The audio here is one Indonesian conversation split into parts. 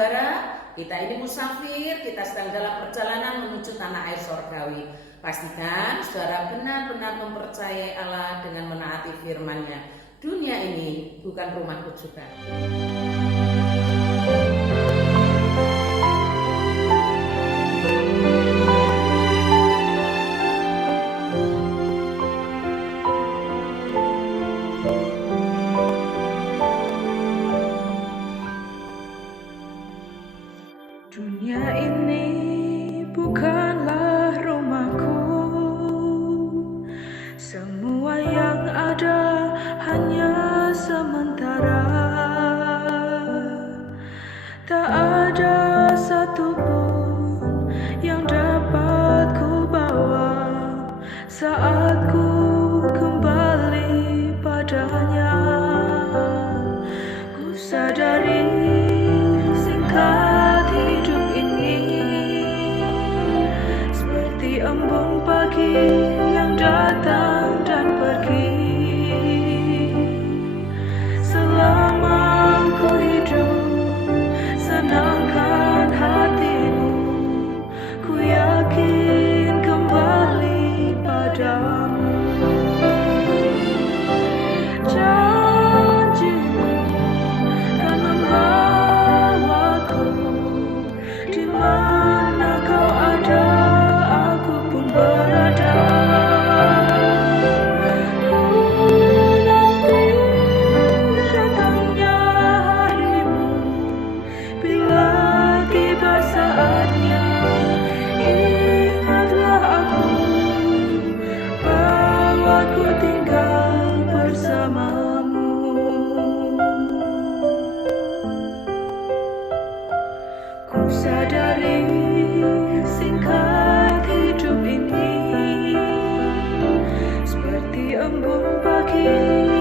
pengembara, kita ini musafir, kita sedang dalam perjalanan menuju tanah air sorgawi. Pastikan saudara benar-benar mempercayai Allah dengan menaati firman-Nya. Dunia ini bukan rumah rujukan. Dunia ini bukanlah rumahku, semua yang ada hanya sementara. Tak ada satupun yang dapat ku bawa saat ku kembali padanya. Ku sadari singkat hidup ini seperti embun pagi yang datang dan pergi. Selama ku hidup, senangkan hatimu, ku yakin kembali padamu. Janjimu kan membawaku, di mana kau ada, aku pun berada. Ku nanti datangnya harimu, bila tiba saatnya, ingatlah aku, bahwa ku tinggal bersamamu. Ku sadari singkat hidup ini seperti embun pagi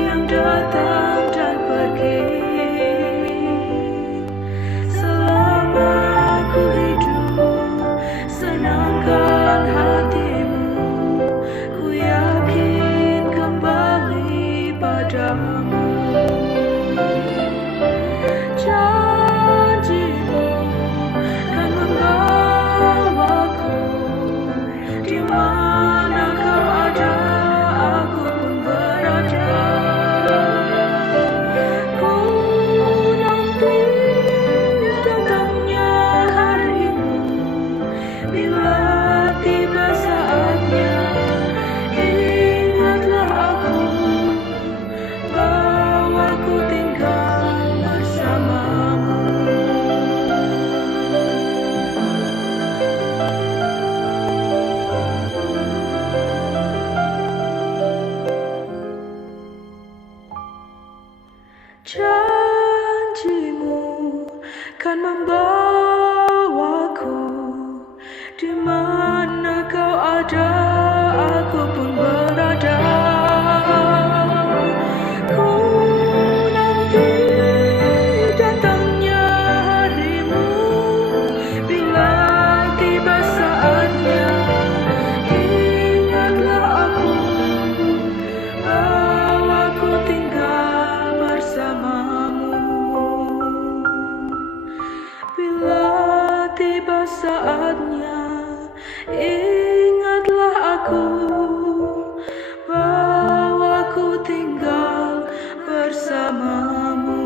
yang datang dan pergi. Selama ku hidup, senangkan hatimu, ku yakin kembali padamu. Janjimu kan membawaku, di mana kau ada, aku pun berada. Ku nanti datangnya harimu, bila tiba saatnya, ingatlah aku, bahwa ku tinggal bersamamu. Janjimu kan membawaku, di mana kau ada, aku pun berada. Ku nanti datangnya harimu, bila tiba saatnya, ingatlah aku, bahwa ku tinggal bersamamu. Bila tiba saatnya, ingatlah aku, bahwa ku tinggal bersamamu.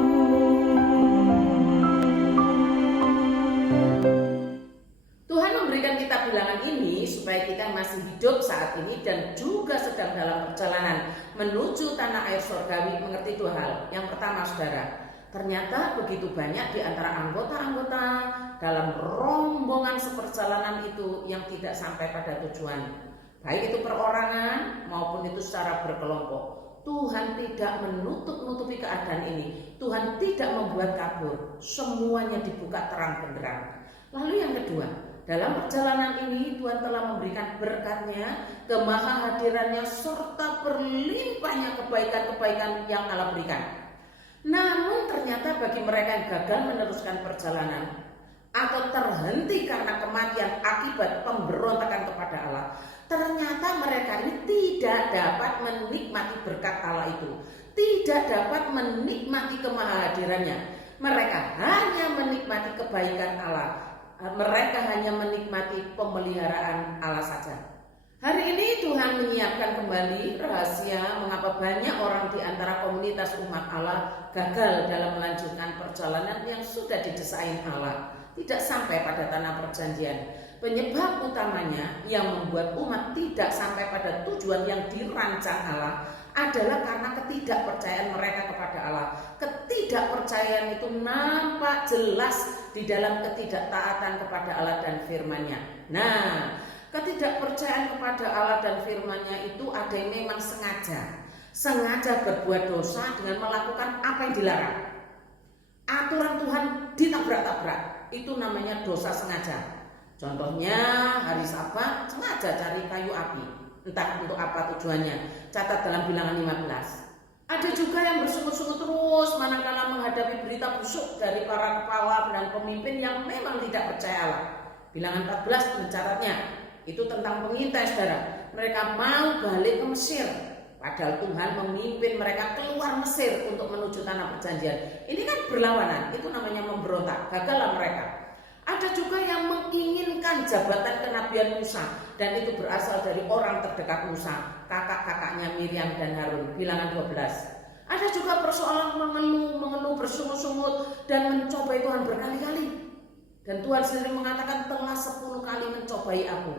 Tuhan memberikan kita bilangan ini supaya kita masih hidup saat ini dan juga sedang dalam perjalanan menuju tanah air sorgawi. Mengerti dua hal. Yang pertama, saudara, ternyata begitu banyak di antara anggota-anggota dalam rombongan seperjalanan itu yang tidak sampai pada tujuan, baik itu perorangan maupun itu secara berkelompok. Tuhan tidak menutup-nutupi keadaan ini. Tuhan tidak membuat kabur. Semuanya dibuka terang benderang. Lalu yang kedua, dalam perjalanan ini Tuhan telah memberikan berkat-Nya, kemahahadiran-Nya, serta berlimpahnya kebaikan-kebaikan yang Allah berikan. Namun ternyata bagi mereka yang gagal meneruskan perjalanan atau terhenti karena kematian akibat pemberontakan kepada Allah, ternyata mereka ini tidak dapat menikmati berkat Allah itu, tidak dapat menikmati kemahahadirannya. Mereka hanya menikmati kebaikan Allah. Mereka hanya menikmati pemeliharaan Allah saja. Hari ini Tuhan menyiapkan kembali rahasia mengapa banyak orang di antara komunitas umat Allah gagal dalam melanjutkan perjalanan yang sudah didesain Allah, tidak sampai pada tanah perjanjian. Penyebab utamanya yang membuat umat tidak sampai pada tujuan yang dirancang Allah adalah karena ketidakpercayaan mereka kepada Allah. Ketidakpercayaan itu nampak jelas di dalam ketidaktaatan kepada Allah dan firman-Nya. Nah, ketidakpercayaan kepada Allah dan firman-Nya itu ada yang memang sengaja berbuat dosa dengan melakukan apa yang dilarang. Aturan Tuhan ditabrak-tabrak, itu namanya dosa sengaja. Contohnya hari Sabat sengaja cari kayu api, entah untuk apa tujuannya. Catat dalam Bilangan 15. Ada juga yang bersungut-sungut terus manakala menghadapi berita busuk dari para kepala dan pemimpin yang memang tidak percaya Allah. Bilangan 14 mencatatnya. Itu tentang pengintai, saudara. Mereka mau balik ke Mesir, padahal Tuhan memimpin mereka keluar Mesir untuk menuju tanah perjanjian. Ini kan berlawanan, itu namanya memberontak. Gagallah mereka. Ada juga yang menginginkan jabatan kenabian Musa, dan itu berasal dari orang terdekat Musa, kakak-kakaknya Miriam dan Harun. Bilangan 12. Ada juga persoalan mengeluh, bersungut-sungut dan mencobai Tuhan berkali-kali. Dan Tuhan sendiri mengatakan telah 10 kali mencobai aku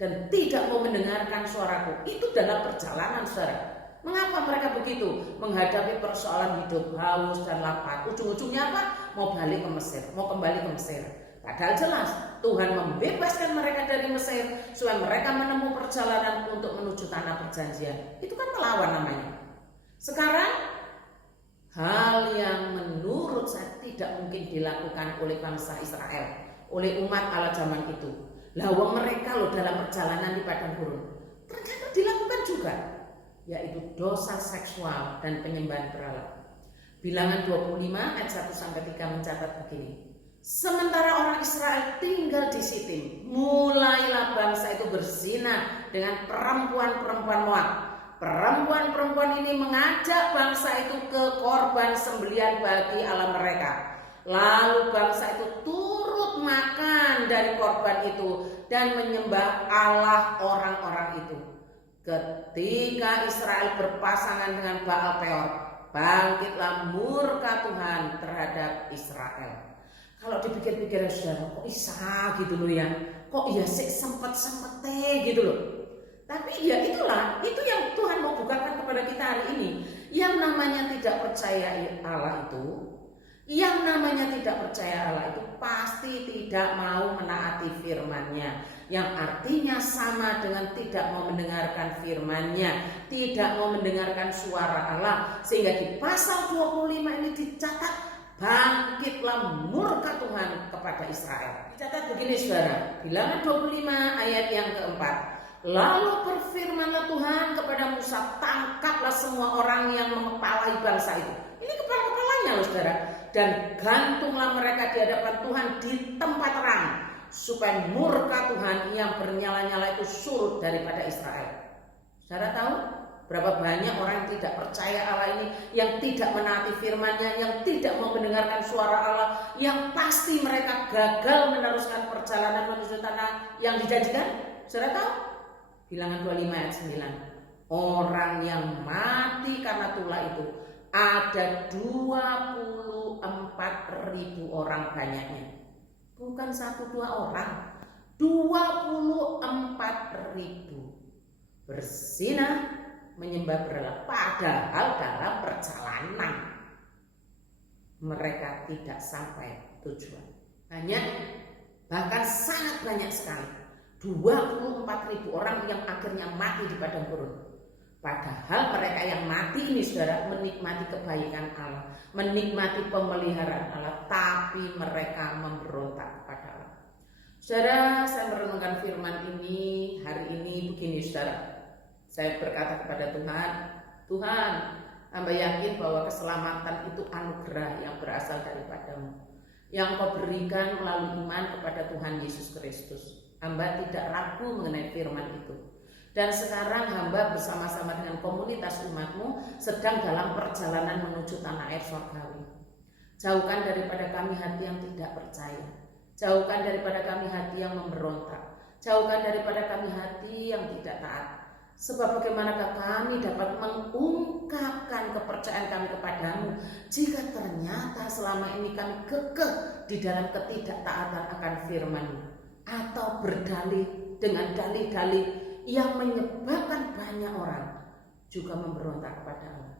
dan tidak mau mendengarkan suaraku. Itu dalam perjalanan, saudara. Mengapa mereka begitu? Menghadapi persoalan hidup, haus dan lapar. Ujung-ujungnya apa? Mau balik ke Mesir, mau kembali ke Mesir. Padahal jelas Tuhan membebaskan mereka dari Mesir supaya mereka menempuh perjalanan untuk menuju tanah perjanjian. Itu kan melawan namanya. Sekarang hal yang menurut saya tidak mungkin dilakukan oleh bangsa Israel, oleh umat Allah zaman itu. Lawan mereka loh dalam perjalanan di padang gurun ternyata dilakukan juga, yaitu dosa seksual dan penyembahan berhala. Bilangan 25 ayat 1-3 mencatat begini. Sementara orang Israel tinggal di Sitim, mulailah bangsa itu berzina dengan perempuan-perempuan Moab. Perempuan-perempuan ini mengajak bangsa itu ke korban sembelihan bagi Allah mereka. Lalu bangsa itu turut makan dari korban itu dan menyembah Allah orang-orang itu. Ketika Israel berpasangan dengan Baal Peor, bangkitlah murka Tuhan terhadap Israel. Kalau dipikir-pikir, saudara, kok bisa gitu loh ya? Kok ya sih sempet-sempete gitu loh. Tapi ya itulah, itu yang Tuhan mau bukakan kepada kita hari ini. Yang namanya tidak percaya Allah itu, pasti tidak mau menaati firman-Nya. Yang artinya sama dengan tidak mau mendengarkan firman-Nya, tidak mau mendengarkan suara Allah. Sehingga di pasal 25 ini dicatat, bangkitlah murka Tuhan kepada Israel. Dicatat begini, saudara, Bilangan 25 ayat yang keempat. Lalu berfirmanlah Tuhan kepada Musa, tangkaplah semua orang yang mengepalai bangsa itu. Ini kepala-kepalanya loh, saudara. Dan gantunglah mereka di hadapan Tuhan di tempat terang, supaya murka Tuhan yang bernyala-nyala itu surut daripada Israel. Saudara tahu berapa banyak orang yang tidak percaya Allah ini, yang tidak menaati firman-Nya, yang tidak mau mendengarkan suara Allah, yang pasti mereka gagal meneruskan perjalanan menuju tanah yang dijanjikan. Saudara tahu? Bilangan 25 ayat 9. Orang yang mati karena tulah itu ada 24.000 orang banyaknya. Bukan 1-2 orang, 24.000. Berzina, menyembah berhala, padahal dalam perjalanan mereka tidak sampai tujuan. Banyak, bahkan sangat banyak sekali, 24.000 orang yang akhirnya mati di padang gurun. Padahal mereka yang mati ini, saudara, menikmati kebaikan Allah, menikmati pemeliharaan Allah, tapi mereka memberontak kepada Allah. Saudara, saya merenungkan firman ini hari ini begini, saudara. Saya berkata kepada Tuhan, Tuhan, hamba yakin bahwa keselamatan itu anugerah yang berasal daripada-Mu, yang Kau berikan melalui iman kepada Tuhan Yesus Kristus. Hamba tidak ragu mengenai firman itu. Dan sekarang hamba bersama-sama dengan komunitas umat-Mu sedang dalam perjalanan menuju tanah air surgawi. Jauhkan daripada kami hati yang tidak percaya. Jauhkan daripada kami hati yang memberontak. Jauhkan daripada kami hati yang tidak taat. Sebab bagaimanakah kami dapat mengungkapkan kepercayaan kami kepadamu jika ternyata selama ini kami kekeh di dalam ketidaktaatan akan firman-Mu, atau berdalih dengan dalih-dalih yang menyebabkan banyak orang juga memberontak kepada Allah.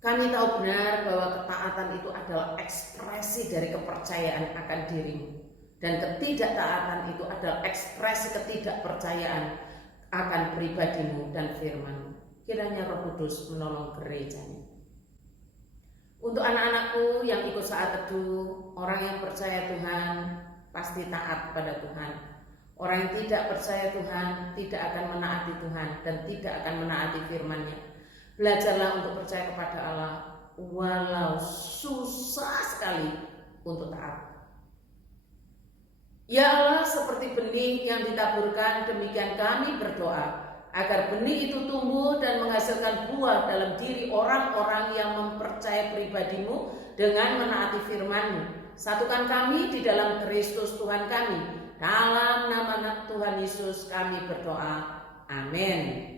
Kami tahu benar bahwa ketaatan itu adalah ekspresi dari kepercayaan akan diri-Mu, dan ketidaktaatan itu adalah ekspresi ketidakpercayaan akan pribadi-Mu dan firman-Mu. Kiranya Roh Kudus menolong gerejanya. Untuk anak-anakku yang ikut saat teduh, orang yang percaya Tuhan pasti taat pada Tuhan. Orang yang tidak percaya Tuhan tidak akan menaati Tuhan dan tidak akan menaati firman-Nya. Belajarlah untuk percaya kepada Allah walau susah sekali untuk taat. Ya Allah, seperti benih yang ditaburkan, demikian kami berdoa agar benih itu tumbuh dan menghasilkan buah dalam diri orang-orang yang mempercayai pribadi-Mu dengan menaati firman-Mu. Satukan kami di dalam Kristus Tuhan kami. Dalam nama Tuhan Yesus kami berdoa. Amin.